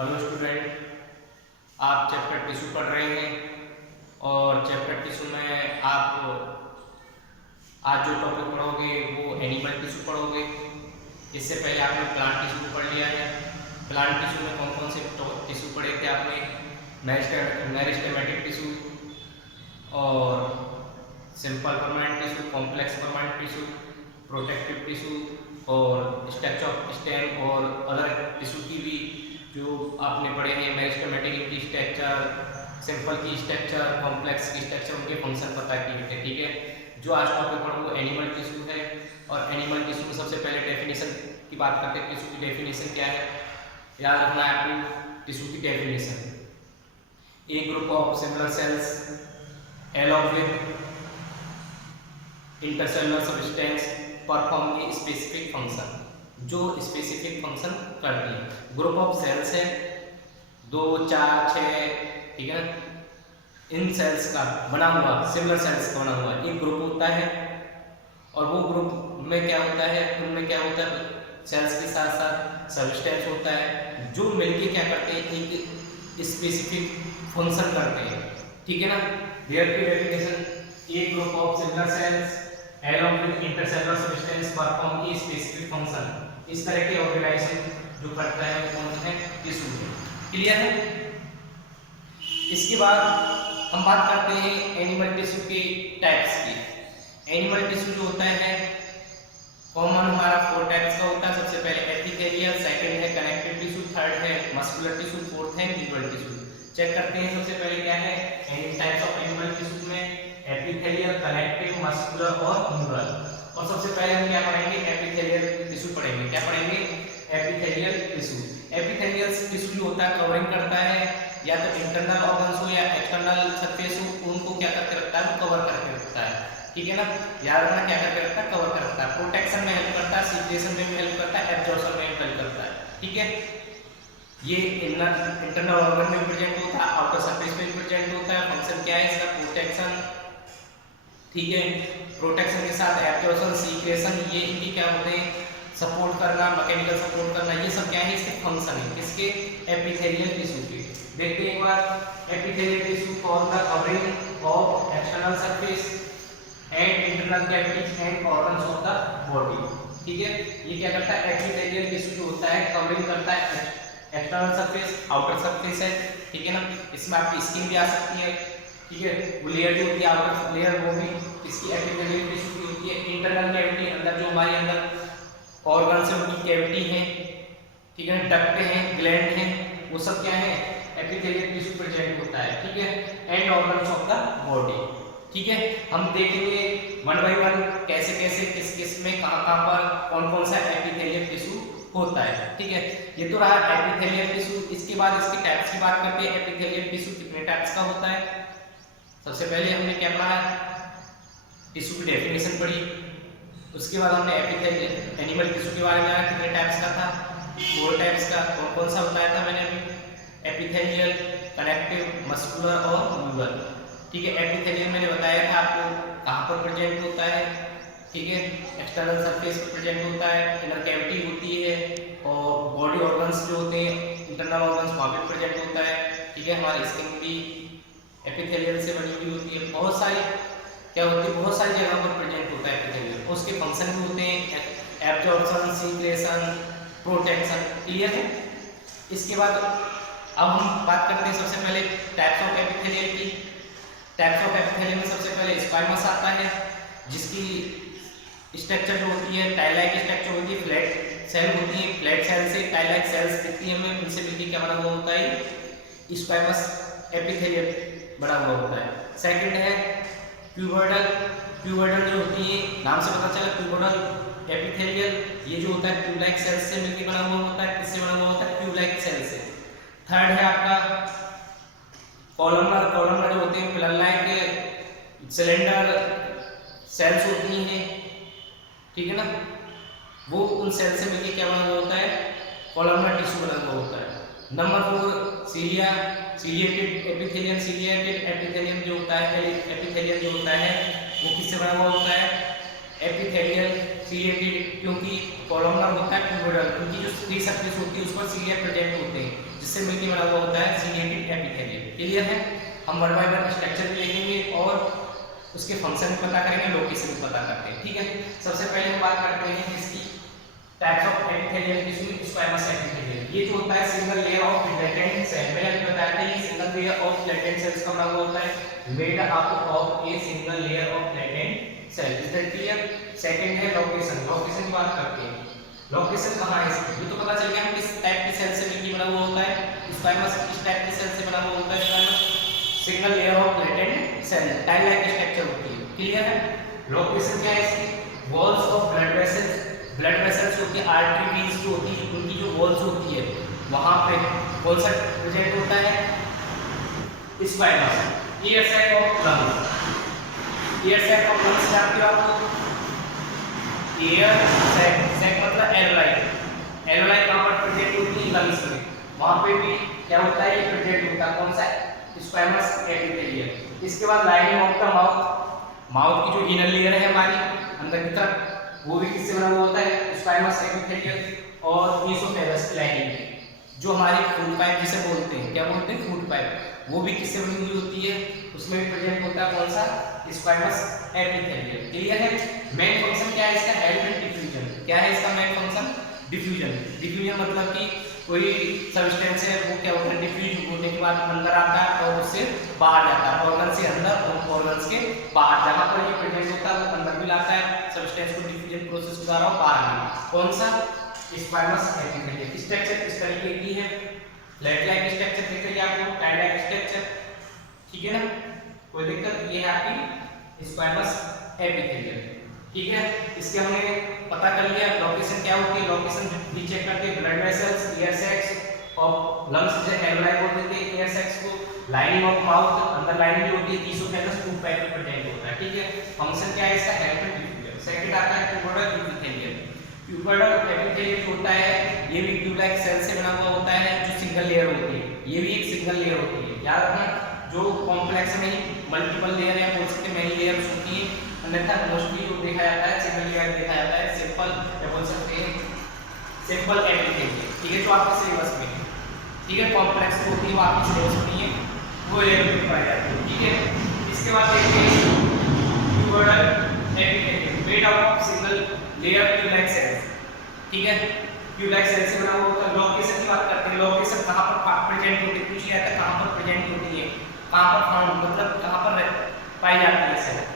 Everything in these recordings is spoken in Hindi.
हेलो स्टूडेंट, आप चैप्टर टिश्यू पढ़ रहे हैं और चैप्टर टिश्यू में आप आज जो टॉपिक पढ़ोगे वो एनिमल टिश्यू पढ़ोगे। इससे पहले आपने प्लांट टिश्यू पढ़ लिया है। प्लांट टिश्यू में कौन कौन से टिश्यू पढ़े थे आपने? मेरिस्टेमेटिक टिश्यू और simple permanent tissue, complex permanent tissue, protective tissue और स्ट्रक्चर ऑफ स्टेम और अदर टिश्यू की भी जो आपने पढ़े हैं। मेरिस्टेमेटिक की स्ट्रक्चर, सिंपल की स्ट्रक्चर, कॉम्प्लेक्स की स्ट्रक्चर, उनके फंक्शन पता किए थे। ठीक है, जो आज टॉपिक पढ़ो वो एनिमल टिश्यू है। और एनिमल टिश्यू में सबसे पहले डेफिनेशन की बात करते हैं। टिश्यू की डेफिनेशन क्या है, याद रखना है आपको। टिश्यू की definition: A group of similar sales along with intercellular substance perform a specific function, जो स्पेसिफिक फंक्शन करती है। ग्रुप ऑफ सेल्स है 2, 4, 6, ठीक है ना। इन सेल्स का बना हुआ, सिमिलर सेल्स का बना हुआ एक ग्रुप होता है। और वो ग्रुप में क्या होता है, उनमें क्या होता है, सेल्स के साथ साथ सब्सटेंस होता है जो मिलके क्या करते हैं, एक स्पेसिफिक फंक्शन करते हैं। ठीक है ना। देयर की definition: A group of similar sales along with intercellular substance perform a specific function। इस तरह के ऑर्गेनाइजेशन जो करता है वो कौन है? टिश्यू है। क्लियर है। इसके बाद हम बात करते हैं एनिमल टिश्यू के टाइप्स की। एनिमल टिश्यू जो होता है कॉमन हमारा 4 टाइप्स का होता है। सबसे पहले एपिथेलियल, सेकंड है कनेक्टिव टिश्यू, थर्ड है मस्कुलर टिश्यू, फोर्थ है न्यूरल टिश्यू। चेक करते हैं सबसे पहले क्या है टाइप्स ऑफ एनिमल टिश्यू में: एपिथेलियल, कनेक्टिव, मस्कुलर और न्यूरल। और सबसे पहले हम क्या पढ़ेंगे? एपिथेलियल टिश्यू पढ़ेंगे। क्या पढ़ेंगे? Epithelial tissue. एपिथेलियल टिश्यू जो होता है कवरिंग करता है या तो इंटरनल ऑर्गन्स हो या एक्सटर्नल सरफेस हो, उनको क्या करके रखता है? कवर करके रखता है। ठीक है ना। याद रखना क्या करके रखता है? कवर कर रखता है। प्रोटेक्शन में हेल्प करता है, सीक्रेशन में हेल्प करता है, एब्जॉर्प्शन में हेल्प करता है। ठीक है। ये इंटरनल ऑर्गन में प्रेजेंट होता है, आउटर सरफेस में प्रेजेंट होता है। फंक्शन क्या है इसका? प्रोटेक्शन। ठीक है। प्रोटेक्शन के साथ एब्जॉर्प्शन, सीक्रेशन, ये इनकी क्या होते हैं? सपोर्ट करना, मैकेनिकल सपोर्ट करना, ये सब क्या है? इसके फंक्शन है। किसके? एपिथेलियल टिश्यू के। देखते हैं एक बार। Epithelial tissue form the covering of external surface and internal cavities and organs of the body. ठीक है। ये क्या करता है? एपिथेलियल टिश्यू जो होता है कवरिंग करता है एक्सटर्नल सरफेस, आउटर सरफेस है। ठीक है ना। इसमें आपकी स्किन भी आ सकती है। ठीक है। वो लेयर जो होती है आउटर लेयर, वो भी इसकी एपिथेलियल टिश्यू की होती है। इंटरनल कैविटी, अंदर जो हमारे अंदर ऑर्गन्स है उनकी कैविटी है। ठीक है। डक्ट है, ग्लैंड है, वो सब क्या है? एपिथेलियल टिश्यू प्रेजेंट होता है। ठीक है। And organs of the body. ठीक है। हम देखेंगे 1 बाय 1 कैसे कैसे किस किस में कहां पर कौन कौन सा एपिथेलियल टिश्यू होता है। ठीक है। ये तो रहा एपिथेलियल टिश्यू। इसके बाद इसके टाइप्स की बात करते हैं। एपिथेलियल टिश्यू कितने टाइप्स का होता है? सबसे पहले हमने क्या पढ़ा? टिश्यू की डेफिनेशन पढ़ी। उसके बाद हमने एपिथेलियल एनिमल टिश्यू के बारे में आया, कितने टाइप्स का था? 4 टाइप्स का। कौन कौन सा बताया था मैंने अभी? एपिथेलियल, कनेक्टिव, मस्कुलर और न्यूरल। ठीक है। एपिथेलियल मैंने बताया था आपको कहाँ पर प्रेजेंट होता है। ठीक है। एक्सटर्नल सरफेस पर प्रेजेंट होता है, इनर कैविटी होती है और बॉडी ऑर्गन्स जो होते हैं इंटरनल ऑर्गन्स वहाँ पे प्रेजेंट होता है। ठीक है। हमारी स्किन भी एपिथेलियल से बनी हुई होती है। बहुत सारी क्या होती है, बहुत सारी जगहों पर प्रेजेंट होता है एपिथेलियल। उसके फंक्शन भी होते हैं एब्जॉर्प्शन, सीक्रेशन, प्रोटेक्शन। क्लियर है। इसके बाद अब हम बात करते हैं सबसे पहले टाइप्स ऑफ एपिथेलियल की। टाइप्स ऑफ एपिथेलियल में सबसे पहले स्क्वाइमस आता है, जिसकी स्ट्रक्चर जो होती है टाइल लाइक स्ट्रक्चर होती है, फ्लैट सेल होती है। फ्लैट सेल से टाइल लाइक सेल्स दिखती है हमें, उनसे मिलकर क्या बना हुआ होता है? स्क्वाइमस एपिथेलियल बना हुआ होता है। सेकंड है क्यूबोइडल। क्यूबोइडल जो होती है, नाम से पता चला क्यूबोइडल एपिथेलियल, ये जो होता है ट्यूब लाइक सेल्स से मिलकर बना हुआ होता है। किससे बना हुआ होता है? ट्यूब लाइक सेल से। थर्ड है आपका कॉलमनर। कॉलमनर जो होते हैं पिलर लाइक सिलेंडर सेल्स होती हैं। ठीक है ना। वो उन सेल से मिलकर क्या बना हुआ होता है? कॉलमनर टिश्यू बना हुआ होता है। Number 4 cilia, ciliated epithelium. Ciliated epithelium जो होता है, एपिथेलियम जो होता है वो किससे बना हुआ होता है? एपिथेलियल सीलिएटेड, क्योंकि कोलमनर होता है ट्यूबोइडल, उनकी जो फ्री सरफेस होती है उस पर सीलिया प्रेजेंट होते हैं, जिससे मिलकर बना हुआ होता है सीलिएटेड एपिथेलियम। क्लियर है? हम वन बाय वन स्ट्रक्चर भी देखेंगे और उसके फंक्शन भी पता करेंगे, लोकेशन भी पता करते हैं। ठीक है, सबसे पहले हम बात करते हैं इसकी टाइप्स ऑफ एपिथेलियम, जिसमें स्क्वामस एपिथेलियम। ये जो होता है single layer of flattened cell, मैंने अभी बताया था ये single layer of flattened cells का बना हुआ होता है, made up of a single layer of flattened cell. Is that clear? Second है लोकेशन। लोकेशन की बात करते हैं, लोकेशन कहां है इसकी, ये तो पता चल गया हम किस टाइप की सेल से मिलकर बना हुआ होता है, स्क्वामस किस टाइप की सेल से बना हुआ होता है, squamous single layer of flattened cell, tile like structure होती है। क्लियर है? लोकेशन क्या है इसकी? Walls of blood vessels, blood vessels होती है, आर्टरी वेन्स जो होती है उनकी जो वॉल्स होती है वहां पे कौन सा प्रेजेंट होता है? Squamous. Air sac of lungs, air sac of lungs जानते हो आप? एयर सैक, सैक मतलब एरोलाई, एरोलाई कहां पर प्रेजेंट होती है? लंग्स में, वहां पे भी क्या होता है? ये प्रेजेंट होता है कौन सा? Squamous epithelium. इसके बाद lining of the mouth, mouth की जो इनर लेयर है हमारी अंदर की तरफ, वो भी किससे बना हुआ होता है? Squamous epithelium. और ईसोफेगस की लाइनिंग जो हमारी फूड पाइप जिसे बोलते हैं, क्या बोलते हैं? फूड पाइप, वो भी किससे बनी हुई होती है? उसमें भी प्रेजेंट होता है कौन सा? Squamous epithelium. क्लियर है? मेन फंक्शन क्या है इसका? Help and diffusion. क्या है इसका मेन फंक्शन? डिफ्यूजन। डिफ्यूजन मतलब कि कोई सब्सटेंस है वो क्या होता है? डिफ्यूज होने के बाद अंदर आता है और उससे बाहर जाता है, ऑर्गन से अंदर और ऑर्गन्स के बाहर। जहां पर ये प्रेजेंट होता है वो अंदर भी लाता है सब्सटेंस को डिफ्यूजन प्रोसेस के द्वारा, बाहर भी। कौन सा? Squamous epithelium. स्ट्रक्चर इस तरीके की है, फ्लैट लाइक स्ट्रक्चर दिख रही है आपको, टाइल लाइक स्ट्रक्चर, ठीक है ना? कोई दिक्कत? ये है आपकी स्क्वामस एपिथेलियम। ठीक है, इसके हमने पता कर लिया लोकेशन क्या होती है। लोकेशन भी चेक करते हैं, ब्लड वेसल्स, एयर सैक्स और लंग्स से एरोलाई बोलते थे एयर सैक्स को, लाइनिंग ऑफ माउथ, अंदर लाइनिंग जो होती है ईसोफेगस फूड पाइप में प्रेजेंट होता है। ठीक है, फंक्शन क्या है इसका? Help and diffusion. सेकंड आता है ट्यूबोइडल एपिथेलियम। ट्यूबोइडल एपिथेलियम होता है, ये भी ट्यूब लाइक सेल से बना हुआ होता है, जो सिंगल लेयर होती है, ये भी एक सिंगल लेयर होती है। याद रखना, जो कॉम्प्लेक्स में मल्टीपल लेयर या बोल सकते हैं मेनी लेयर्स होती है, अन्यथा मोस्टली जो देखा जाता है सिंगल लेयर देखा जाता है, सिंपल या बोल सकते हैं सिंपल एपिथेलियम। ठीक है, जो आपके सिलेबस में है। ठीक है, कॉम्प्लेक्स होती है वो आपकी सिलेबस में नहीं है, वो लेयर में पाई जाती है। ठीक है, इसके बाद देखते हैं cuboidal epithelium made of single layer tube like cells. ठीक है, ट्यूब लाइक सेल से बना हुआ होता है। लोकेशन की बात करते हैं, लोकेशन कहां पर प्रेजेंट होती है? पूछ लिया था कहां पर प्रेजेंट होती है, कहां पर फाउंड मतलब कहां पर पाई जाती है सेल।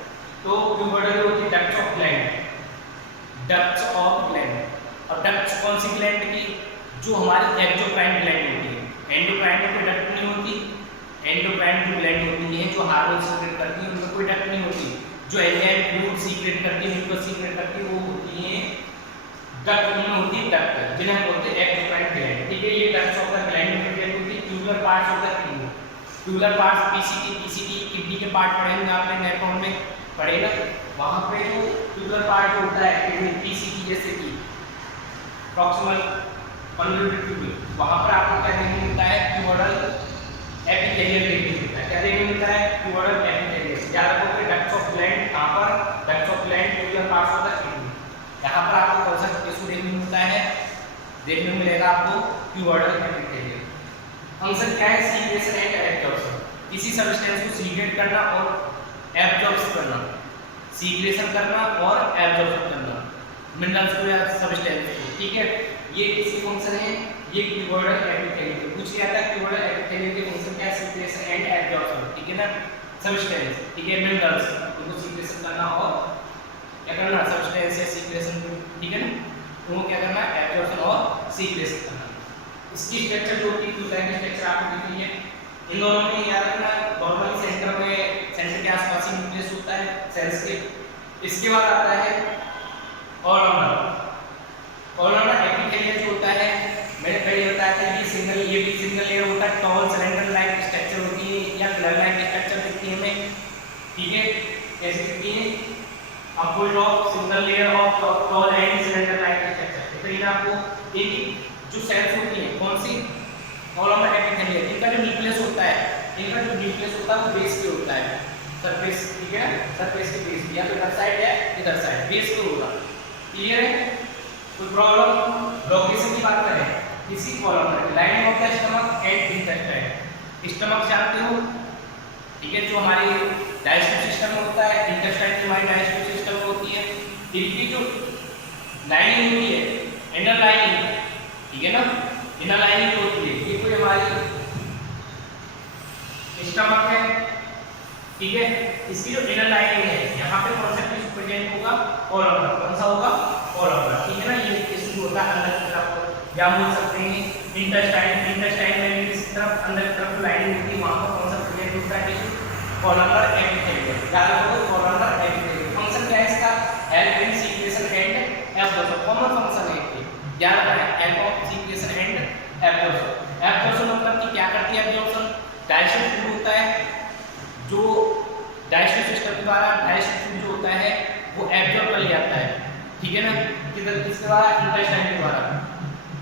तो ट्यूबोइडल होती है ducts of gland, ducts of gland. और डक्ट्स कौन सी ग्लैंड की? जो हमारी एक्सोक्राइन ग्लैंड होती है। एंडोक्राइन में कोई डक्ट नहीं होती, एंडोक्राइन जो ग्लैंड होती है जो हार्मोन सीक्रेट करती है उनमें कोई डक्ट नहीं होती। जो एंजाइम फ्लूइड सीक्रेट करती है, म्यूकस सीक्रेट करती है, वो होती है डक्ट, उनमें होती है डक्ट, जिन्हें हम बोलते हैं एक्सोक्राइन ग्लैंड। ठीक है, ये डक्ट्स ऑफ द ग्लैंड में प्रेजेंट होती है। Tubular parts of the kidney, tubular parts PCT kidney के पार्ट पढ़ेंगे आपने नेफ्रॉन में पढ़ेगा, वहां पे जो ट्यूबुलर पार्ट होता है किडनी पीसीटी जैसे कि प्रॉक्सिमल कन्वोल्यूटेड ट्यूबुल, वहां पर आपको क्या देखने मिलता है? ट्यूबोइडल एपिथेलियम देखने मिलता है। क्या देखने मिलता है? ट्यूबोइडल एपिथेलियम। याद रखो कि डक्ट्स ऑफ ग्लैंड कहां पर? Ducts of gland tubular parts of the kidney. यहां पर आपको कौन सा टिश्यू देखने मिलता है? देखने को मिलेगा आपको ट्यूबोइडल एपिथेलियम। फंक्शन क्या है? Secretion and absorption. किसी सब्सटेंस को सीक्रेट करना और एब्जॉर्ब करना, सीक्रेशन करना और एब्जॉर्ब करना मिनरल्स को या सब्सटेंस को। ठीक है, ये किसकी फंक्शन है? ये ट्यूबोइडल एपिथेलियम। पूछ लिया था ट्यूबोइडल एपिथेलियम के फंक्शन क्या है? Secretion and absorption. ठीक है ना, सब्सटेंस, ठीक है, मिनरल्स उनको सीक्रेशन करना और क्या करना? सब्सटेंस या सीक्रेशन, ठीक है ना, उनको क्या करना? एब्जॉर्प्शन और सीक्रेशन करना। इसकी स्ट्रक्चर जो होती है ट्यूबलाइक स्ट्रक्चर आपको दिख रही है। इन दोनों में याद रखना, नॉर्मली सेंटर में, सेंटर के आसपास ही न्यूक्लियस होता है सेल्स के। इसके बाद आता है कोलमनर। कोलमनर एपिथेलियम जो होता है, मैंने पहले बताया था कि सिंगल, ये भी सिंगल लेयर होता है, टॉल सिलेंडर लाइक स्ट्रक्चर होती है या प्लग लाइक स्ट्रक्चर दिखती है हमें। ठीक है, कैसे दिखती है? Upward of single layer of tall and cylinder like structure. तो ये आपको एक जो सेल्स होती है कौन सी? Columnar epithelium. इनका जो न्यूक्लियस होता है, इनका जो न्यूक्लियस होता है वो बेस पे होता है, सरफेस, ठीक है, सरफेस के बेस पे, या तो इधर साइड है इधर साइड, बेस पे होगा। क्लियर है? कोई प्रॉब्लम? लोकेशन की बात करें, किसी column line of the stomach and intestine. Stomach जानते हो, ठीक है, जो हमारी डाइजेस्टिव सिस्टम में होता है, इंटेस्टाइन जो हमारी डाइजेस्टिव सिस्टम में होती है, इनकी जो लाइनिंग होती है, इनर लाइनिंग, ठीक है ना, इनर लाइनिंग होती है, ये कोई हमारी स्टमक है, ठीक है, इसकी जो इनर लाइनिंग है, यहाँ पे कौन सा टिश्यू प्रेजेंट होगा? कॉलम, कौन सा होगा? कॉलम, ठीक है ना, ये टिश्यू होता है अंदर की तरफ, या बोल सकते हैं इंटेस्टाइन, इंटेस्टाइन में भी इस तरफ अंदर की तरफ लाइनिंग होती है, वहां पर कौन सा प्रेजेंट होता है टिश्यू? Columnar epithelium. याद रखो कॉलमर एपिथेलियम। फंक्शन क्या है इसका? Help in secretion and absorption, common function है इसकी, याद रखना, help of secretion and absorption. Absorption मतलब कि क्या करती है एब्जॉर्प्शन? डाइजेशन फूड होता है, जो डाइजेस्टिव सिस्टम के द्वारा डाइजेस्टिव फूड जो होता है वो एब्जॉर्ब कर लिया जाता है, ठीक है ना, किसके द्वारा? इंटेस्टाइन के द्वारा,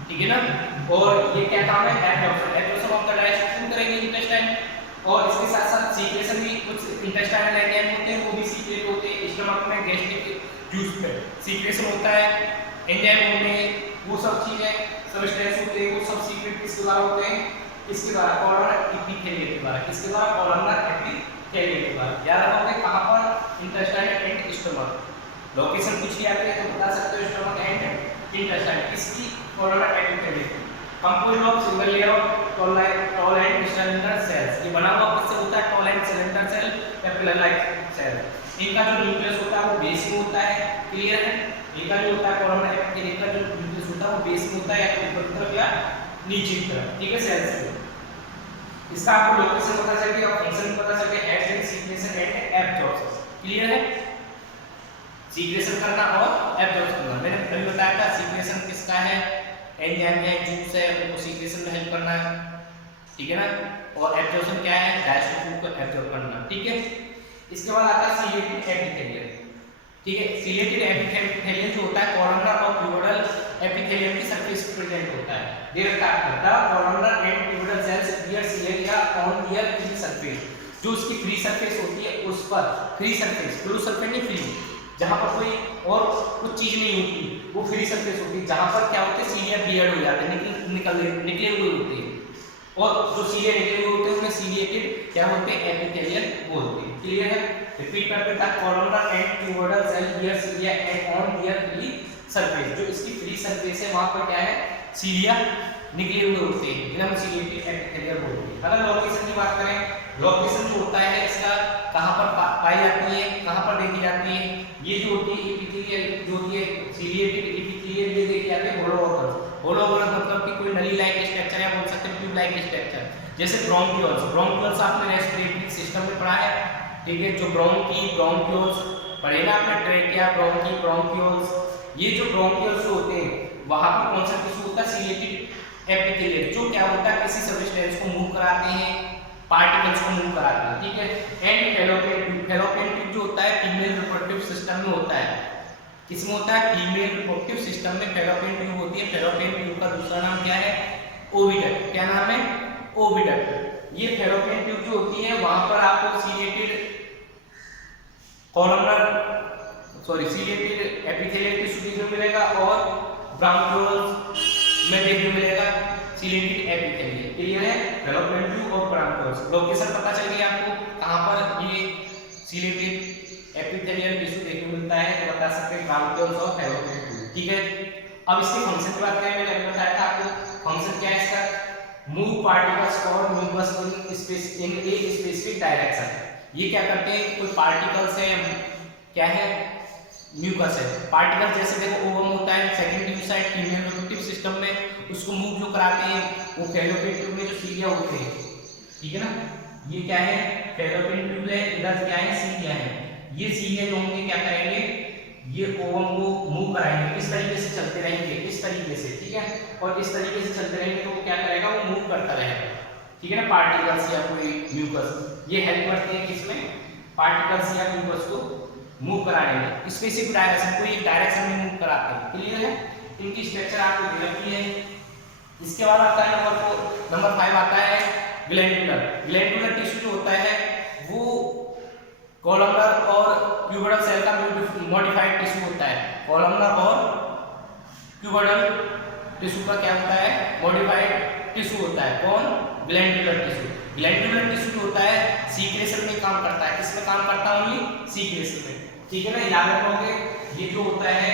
ठीक है ना। और ये क्या काम है? Absorption, absorption of the digestive food करेगी इंटेस्टाइन, और इसके साथ साथ सीक्रेशन भी, कुछ इंटेस्टाइनल एंजाइम होते हैं वो भी सीक्रेट होते हैं, स्टमक में गैस्ट्रिक जूस पे सीक्रेशन होता है, एंजाइम होते हैं, वो सब चीजें सबस्टेंस होते हैं, वो सब सीक्रेट किसके द्वारा होते हैं? इसके द्वारा, कॉलमर एपिथेलियम के द्वारा। किसके द्वारा? कॉलमर एपिथेलियम के द्वारा। याद रखोगे कहां पर? Intestine and stomach. लोकेशन कुछ भी आती है तो बता सकते हो, स्टमक एंड इंटेस्टाइन। किसकी? Columnar epithelium. Composed of single layer of tall and cylinder cells. ये बना हुआ किससे होता है? टॉल एंड सिलेंडर सेल या पिलर लाइक सेल। इनका जो न्यूक्लियस होता है वो बेस में होता है, क्लियर है। इनका जो होता है कॉलमर एपिथेलियम का जो न्यूक्लियस होता है वो बेस में होता है, या तो ऊपर की तरफ या नीचे की तरफ, ठीक है, सेल्स में। इसका आपको लोकेशन पता चल गया और फंक्शन पता चल गया, help in secretion and absorption, clear है। सीक्रेशन करना और एब्जॉर्ब करना, मैंने पहले बताया था सीक्रेशन किसका है? एंजाइम है, जूस है, उनको सीक्रेशन में हेल्प करना है, ठीक है ना। और एब्जॉर्प्शन क्या है? डाइजेस्टिव फूड को एब्जॉर्ब करना, ठीक है। इसके बाद आता है सीलेटेड एपिथेलियम, ठीक है। सीलेटेड एपिथेलियम जो होता है कॉलमनर और प्यूबोडल एपिथेलियम की सरफेस पर प्रेजेंट होता है। There the columnar and cuboidal cells bear cilia या ऑन दियर फ्री सरफेस, जो उसकी फ्री सरफेस होती है उस पर, फ्री सरफेस, फ्लू सरफेस नहीं, फ्री, जहां पर कोई और कुछ चीज नहीं होती, वो फ्री सरफेस होती है, जहां पर क्या होते हैं? सीलिया बियर्ड हो जाते हैं, निकले हुए होते हैं, और जो सीलिया निकले हुए होते हैं उन्हें सीलिएटेड क्या बोलते हैं? एपिथेलियम बोलते हैं, क्लियर है। रिपीट करते हैं, columnar and cuboidal cell bear cilia and on their free surface, जो इसकी फ्री सरफेस है वहां पर क्या है? सीलिया निकले हुए होते हैं, जिन्हें हम सीलिएटेड एपिथेलियम बोलते हैं। अगर लोकेशन की बात करें, लोकेशन जो होता है इसका कहां पर पाई जाती है, कहां पर देखी जाती है? ये जो होती है एपिथेलियल, जो होती है सीलिएटेड एपिथेलियल, ये देखी जाती है होलो ऑर्गन। होलो ऑर्गन मतलब कि कोई नली लाइक स्ट्रक्चर, या बोल सकते हैं ट्यूब लाइक स्ट्रक्चर, जैसे ब्रोंकियोल्स। ब्रोंकियोल्स आपने रेस्पिरेटरी सिस्टम में पढ़ा है, ठीक है, जो ब्रोंकियोल्स पढ़ेगा आपने, ट्रेकिया, ब्रोंकियोल्स, ये जो ब्रोंकियोल्स होते हैं वहां पर कौन सा टिश्यू होता है? सीलिएटेड एपिथेलियम, जो क्या होता है? किसी सब्सटेंस को मूव कराते हैं, पार्टिकल्स को मूव कराते हैं, ठीक है। And fallopian tube, fallopian tube जो होता है फीमेल रिप्रोडक्टिव सिस्टम में होता है, किसमें होता है? फीमेल रिप्रोडक्टिव सिस्टम में फैलोपियन ट्यूब होती है। फैलोपियन ट्यूब का दूसरा नाम क्या है? ओविडक्ट। क्या नाम है? ओविडक्ट। ये फैलोपियन ट्यूब जो होती है वहां पर आपको ciliated columnar, sorry ciliated epithelial tissue देखने मिलेगा, और ब्रोंकियोल्स में देखने मिलेगा सीलिएटेड एपिथेलियम, क्लियर है। फैलोपियन ट्यूब और ब्रोंकियोल्स। लोकेशन पता चल गई आपको कहां पर ये सीलिएटेड एपिथेलियल टिश्यू देखने मिलता है, तो बता सकते हैं ब्रोंकियोल्स और फैलोपियन ट्यूब, ठीक है। अब इसके फंक्शन की बात करें, मैंने अभी बताया था आपको फंक्शन क्या है इसका? मूव पार्टिकल्स और mucus in a specific direction. ये क्या करते हैं? कोई पार्टिकल्स है, क्या है? म्यूकस है। पार्टिकल जैसे देखो ओवम होता है सेकंड यूसाइड फीमेल रिप्रोडक्टिव सिस्टम में, उसको मूव जो कराते हैं वो फैलोपियन ट्यूब में जो सीलिया होते हैं, ठीक है ना। ये क्या है? फैलोपियन ट्यूब है, इधर क्या है? सीलिया है। ये सीलिया जो होंगे क्या करेंगे? ये ओवम को मूव कराएंगे, इस तरीके से चलते रहेंगे, इस तरीके से, ठीक है। और इस तरीके से चलते रहेंगे तो वो क्या करेगा? वो मूव करता रहेगा, ठीक है ना। पार्टिकल्स या कोई म्यूकस ये हेल्प करते हैं किसमें? पार्टिकल्स या म्यूकस को मूव कराने में, स्पेसिफिक डायरेक्शन, कोई एक डायरेक्शन में मूव कराते हैं, क्लियर है। इनकी स्ट्रक्चर आपको दे रखी है। इसके बाद आता है नंबर 5 आता है ग्लैंडुलर। ग्लैंडुलर टिश्यू जो होता है वो कॉलमनर और प्यूबोडल सेल का मॉडिफाइड टिश्यू होता है। कॉलमनर और ट्यूबरल टिश्यू का क्या होता है, मॉडिफाइड टिश्यू होता है। कौन, ग्लैंडुलर टिश्यू। ग्लैंडुलर टिश्यू जो होता है सीक्रेशन में काम करता है। किसमें काम करता है, ओनली सीक्रेशन में, ठीक है ना, याद रखोगे। ये जो होता है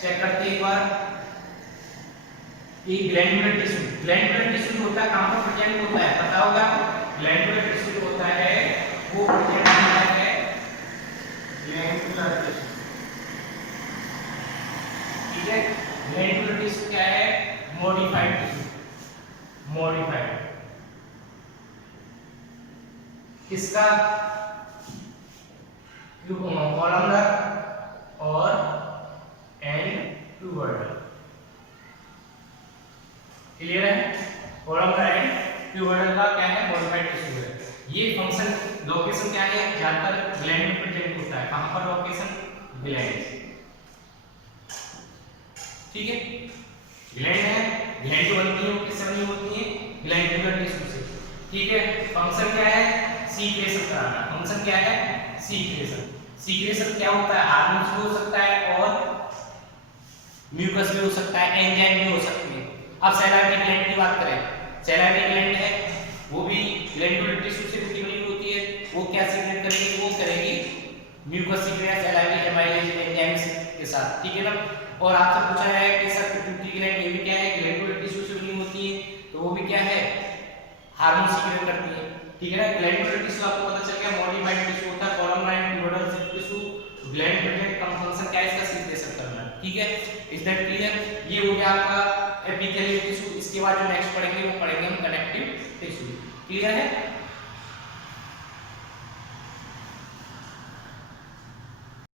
चेक करते हैं एक बार, ये ग्लैंडुलर टिश्यू, ग्लैंडुलर टिश्यू जो होता है कहां पर प्रेजेंट होता है, पता होगा। ग्लैंडुलर टिश्यू जो होता है वो प्रेजेंट होता है ग्लैंडुलर टिश्यू, ठीक है। ग्लैंडुलर टिश्यू क्या है, मॉडिफाइड टिश्यू, मॉडिफाइड किसका, कॉलमनर और एंड ट्यूबरल, क्लियर है। कॉलमनर एंड ट्यूबरल का क्या है, मॉडिफाइड टिश्यू है। ये फंक्शन लोकेशन क्या है, ज्यादातर ग्लैंड में प्रेजेंट होता है। कहां पर लोकेशन, ग्लैंड, ठीक है। ग्लैंड है, ग्लैंड जो बनती है वो किससे बनी होती है, ग्लैंडुलर टिश्यू से, ठीक है। फंक्शन क्या है, सीक्रेशन कराना। फंक्शन क्या है, सीक्रेशन। सीक्रेशन क्या होता है, हार्मोन्स भी हो सकता है और म्यूकस भी हो सकता है, एंजाइम भी हो सकती है। अब सैलाइवरी ग्लैंड की बात करें, सैलाइवरी ग्लैंड है वो भी ग्लैंडुलर टिश्यू से बनी होती है। वो क्या सीक्रेट करेगी, वो करेगी mucus secrete salivary amylase enzymes के साथ, ठीक है ना। और आपसे पूछा है कि सर पिट्यूटरी ग्लैंड ये भी क्या है, ग्लैंडुलर टिश्यू से बनी होती है, तो वो भी क्या है, हार्मोन सीक्रेट करती है, ठीक है ना। ग्लैंडुलर टिश्यू आपको पता चल गया, मॉडिफाइड टिश्यू होता है, columnar and tuberal tissue, gland present come function क्या है इसका, सीक्रेशन करना, ठीक है। Is that clear. ये हो गया आपका एपिथेलियल टिश्यू। इसके बाद जो नेक्स्ट पढ़ेंगे वो पढ़ेंगे हम कनेक्टिव टिश्यू, क्लियर है।